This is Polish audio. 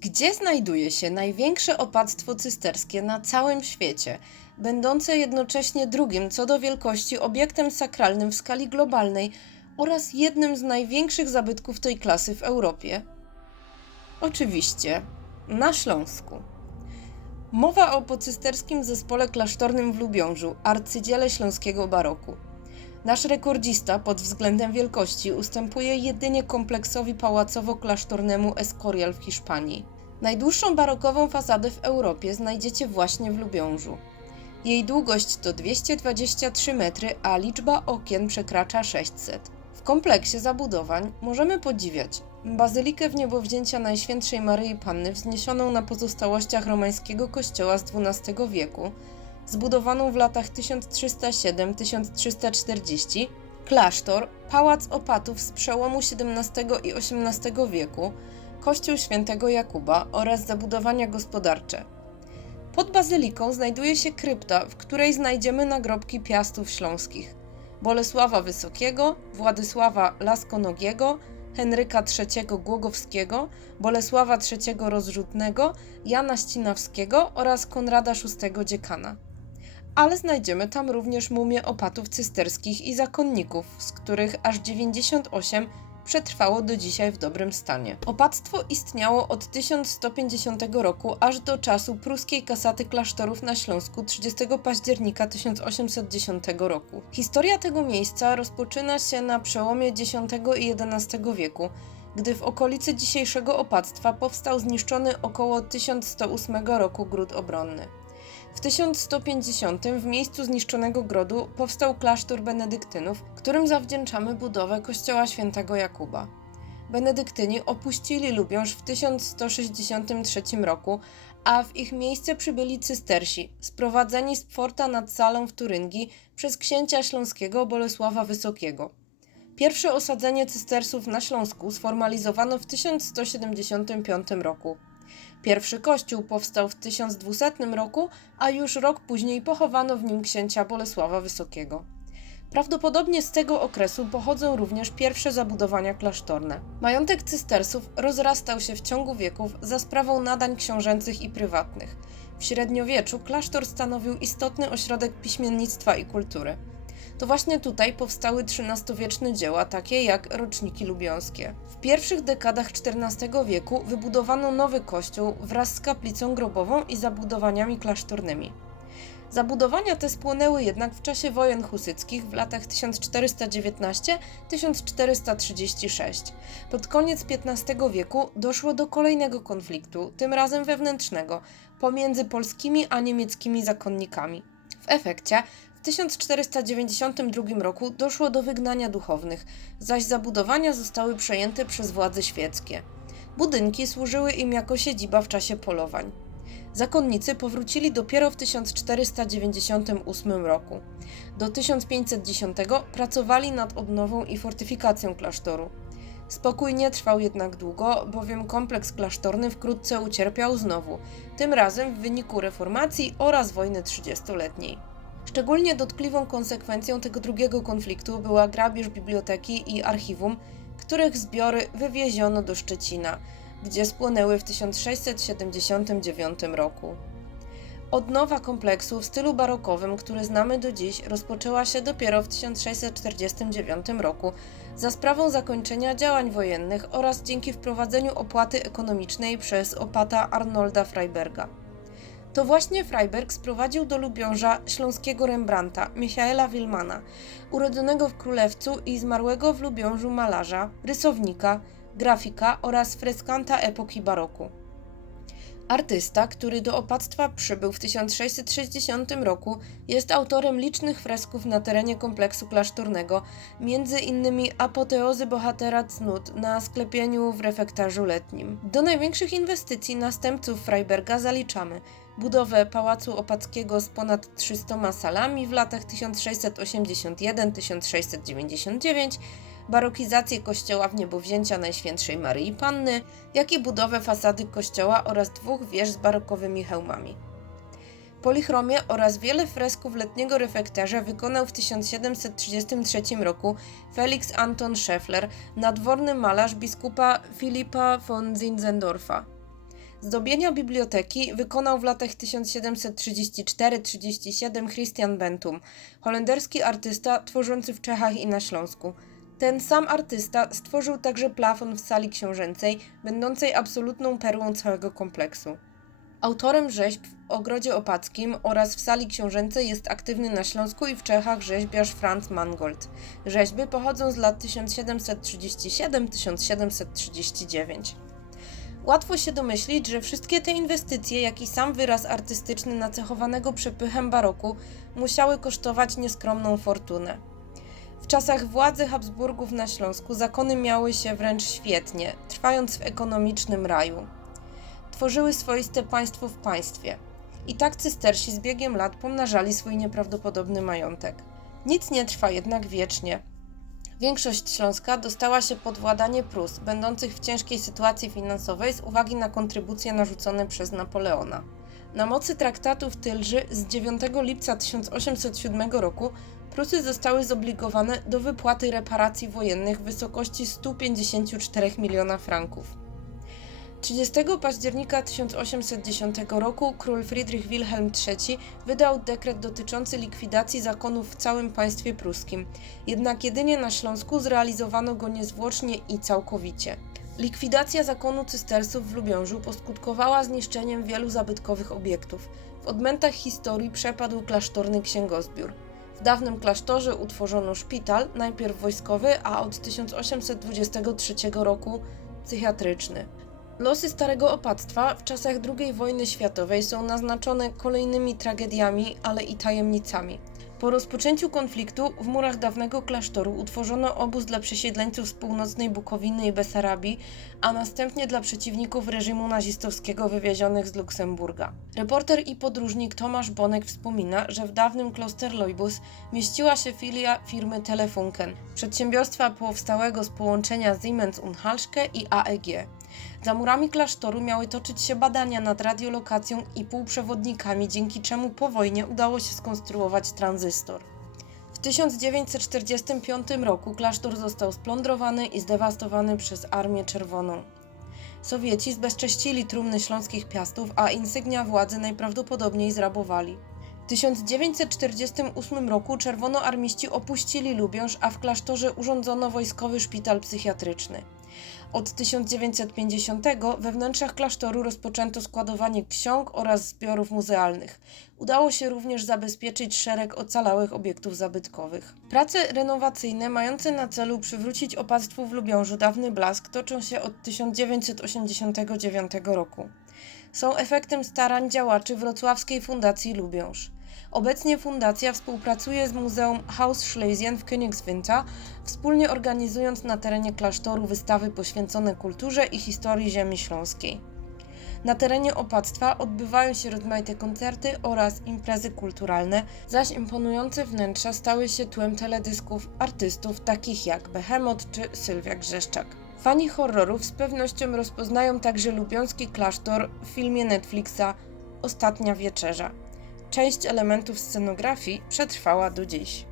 Gdzie znajduje się największe opactwo cysterskie na całym świecie, będące jednocześnie drugim co do wielkości obiektem sakralnym w skali globalnej oraz jednym z największych zabytków tej klasy w Europie? Oczywiście, na Śląsku. Mowa o pocysterskim zespole klasztornym w Lubiążu, arcydziele śląskiego baroku. Nasz rekordzista pod względem wielkości ustępuje jedynie kompleksowi pałacowo-klasztornemu Escorial w Hiszpanii. Najdłuższą barokową fasadę w Europie znajdziecie właśnie w Lubiążu. Jej długość to 223 metry, a liczba okien przekracza 600. W kompleksie zabudowań możemy podziwiać bazylikę Wniebowzięcia Najświętszej Maryi Panny wzniesioną na pozostałościach romańskiego kościoła z XII wieku, zbudowaną w latach 1307-1340, klasztor, pałac opatów z przełomu XVII i XVIII wieku, kościół świętego Jakuba oraz zabudowania gospodarcze. Pod bazyliką znajduje się krypta, w której znajdziemy nagrobki piastów śląskich: Bolesława Wysokiego, Władysława Laskonogiego, Henryka III Głogowskiego, Bolesława III Rozrzutnego, Jana Ścinawskiego oraz Konrada VI Dziekana. Ale znajdziemy tam również mumie opatów cysterskich i zakonników, z których aż 98 przetrwało do dzisiaj w dobrym stanie. Opactwo istniało od 1150 roku aż do czasu pruskiej kasaty klasztorów na Śląsku 30 października 1810 roku. Historia tego miejsca rozpoczyna się na przełomie X i XI wieku, gdy w okolicy dzisiejszego opactwa powstał zniszczony około 1108 roku gród obronny. W 1150 w miejscu zniszczonego grodu powstał klasztor benedyktynów, którym zawdzięczamy budowę kościoła świętego Jakuba. Benedyktyni opuścili Lubiąż w 1163 roku, a w ich miejsce przybyli cystersi, sprowadzeni z forta nad Salą w Turyngii przez księcia śląskiego Bolesława Wysokiego. Pierwsze osadzenie cystersów na Śląsku sformalizowano w 1175 roku. Pierwszy kościół powstał w 1200 roku, a już rok później pochowano w nim księcia Bolesława Wysokiego. Prawdopodobnie z tego okresu pochodzą również pierwsze zabudowania klasztorne. Majątek cystersów rozrastał się w ciągu wieków za sprawą nadań książęcych i prywatnych. W średniowieczu klasztor stanowił istotny ośrodek piśmiennictwa i kultury. To właśnie tutaj powstały XIII-wieczne dzieła, takie jak roczniki lubiąskie. W pierwszych dekadach XIV wieku wybudowano nowy kościół wraz z kaplicą grobową i zabudowaniami klasztornymi. Zabudowania te spłonęły jednak w czasie wojen husyckich w latach 1419-1436. Pod koniec XV wieku doszło do kolejnego konfliktu, tym razem wewnętrznego, pomiędzy polskimi a niemieckimi zakonnikami. W efekcie w 1492 roku doszło do wygnania duchownych, zaś zabudowania zostały przejęte przez władze świeckie. Budynki służyły im jako siedziba w czasie polowań. Zakonnicy powrócili dopiero w 1498 roku. Do 1510 pracowali nad odnową i fortyfikacją klasztoru. Spokój nie trwał jednak długo, bowiem kompleks klasztorny wkrótce ucierpiał znowu, tym razem w wyniku reformacji oraz wojny 30-letniej. Szczególnie dotkliwą konsekwencją tego drugiego konfliktu była grabież biblioteki i archiwum, których zbiory wywieziono do Szczecina, gdzie spłonęły w 1679 roku. Odnowa kompleksu w stylu barokowym, który znamy do dziś, rozpoczęła się dopiero w 1649 roku za sprawą zakończenia działań wojennych oraz dzięki wprowadzeniu opłaty ekonomicznej przez opata Arnolda Freyberga. To właśnie Freyberg sprowadził do Lubiąża śląskiego Rembrandta, Michaela Wilmana, urodzonego w Królewcu i zmarłego w Lubiążu malarza, rysownika, grafika oraz freskanta epoki baroku. Artysta, który do opactwa przybył w 1660 roku, jest autorem licznych fresków na terenie kompleksu klasztornego, między innymi apoteozy bohatera cnót na sklepieniu w refektarzu letnim. Do największych inwestycji następców Freyberga zaliczamy budowę Pałacu Opackiego z ponad 300 salami w latach 1681-1699, barokizację kościoła Wniebowzięcia Najświętszej Maryi Panny, jak i budowę fasady kościoła oraz dwóch wież z barokowymi hełmami. Polichromię oraz wiele fresków letniego refektarza wykonał w 1733 roku Felix Anton Scheffler, nadworny malarz biskupa Filipa von Zinzendorfa. Zdobienia biblioteki wykonał w latach 1734-37 Christian Bentham, holenderski artysta tworzący w Czechach i na Śląsku. Ten sam artysta stworzył także plafon w sali książęcej, będącej absolutną perłą całego kompleksu. Autorem rzeźb w Ogrodzie Opackim oraz w sali książęcej jest aktywny na Śląsku i w Czechach rzeźbiarz Franz Mangold. Rzeźby pochodzą z lat 1737-1739. Łatwo się domyślić, że wszystkie te inwestycje, jak i sam wyraz artystyczny nacechowanego przepychem baroku musiały kosztować nieskromną fortunę. W czasach władzy Habsburgów na Śląsku zakony miały się wręcz świetnie, trwając w ekonomicznym raju. Tworzyły swoiste państwo w państwie. I tak cystersi z biegiem lat pomnażali swój nieprawdopodobny majątek. Nic nie trwa jednak wiecznie. Większość Śląska dostała się pod władanie Prus, będących w ciężkiej sytuacji finansowej z uwagi na kontrybucje narzucone przez Napoleona. Na mocy traktatu w Tylży z 9 lipca 1807 roku Prusy zostały zobligowane do wypłaty reparacji wojennych w wysokości 154 miliona franków. 30 października 1810 roku król Friedrich Wilhelm III wydał dekret dotyczący likwidacji zakonów w całym państwie pruskim, jednak jedynie na Śląsku zrealizowano go niezwłocznie i całkowicie. Likwidacja zakonu cystersów w Lubiążu poskutkowała zniszczeniem wielu zabytkowych obiektów. W odmętach historii przepadł klasztorny księgozbiór. W dawnym klasztorze utworzono szpital, najpierw wojskowy, a od 1823 roku psychiatryczny. Losy Starego Opactwa w czasach II wojny światowej są naznaczone kolejnymi tragediami, ale i tajemnicami. Po rozpoczęciu konfliktu w murach dawnego klasztoru utworzono obóz dla przesiedleńców z północnej Bukowiny i Besarabii, a następnie dla przeciwników reżimu nazistowskiego wywiezionych z Luksemburga. Reporter i podróżnik Tomasz Bonek wspomina, że w dawnym Klosterloibus mieściła się filia firmy Telefunken, przedsiębiorstwa powstałego z połączenia Siemens und Halske i AEG. Za murami klasztoru miały toczyć się badania nad radiolokacją i półprzewodnikami, dzięki czemu po wojnie udało się skonstruować tranzystor. W 1945 roku klasztor został splądrowany i zdewastowany przez Armię Czerwoną. Sowieci zbezcześcili trumny śląskich piastów, a insygnia władzy najprawdopodobniej zrabowali. W 1948 roku czerwonoarmiści opuścili Lubiąż, a w klasztorze urządzono wojskowy szpital psychiatryczny. Od 1950 we wnętrzach klasztoru rozpoczęto składowanie ksiąg oraz zbiorów muzealnych. Udało się również zabezpieczyć szereg ocalałych obiektów zabytkowych. Prace renowacyjne mające na celu przywrócić opactwu w Lubiążu dawny blask toczą się od 1989 roku. Są efektem starań działaczy Wrocławskiej Fundacji Lubiąż. Obecnie fundacja współpracuje z Muzeum Haus Schlesien w Königswinter, wspólnie organizując na terenie klasztoru wystawy poświęcone kulturze i historii ziemi śląskiej. Na terenie opactwa odbywają się rozmaite koncerty oraz imprezy kulturalne, zaś imponujące wnętrza stały się tłem teledysków artystów takich jak Behemoth czy Sylwia Grzeszczak. Fani horrorów z pewnością rozpoznają także lubiąski klasztor w filmie Netflixa Ostatnia Wieczerza. Część elementów scenografii przetrwała do dziś.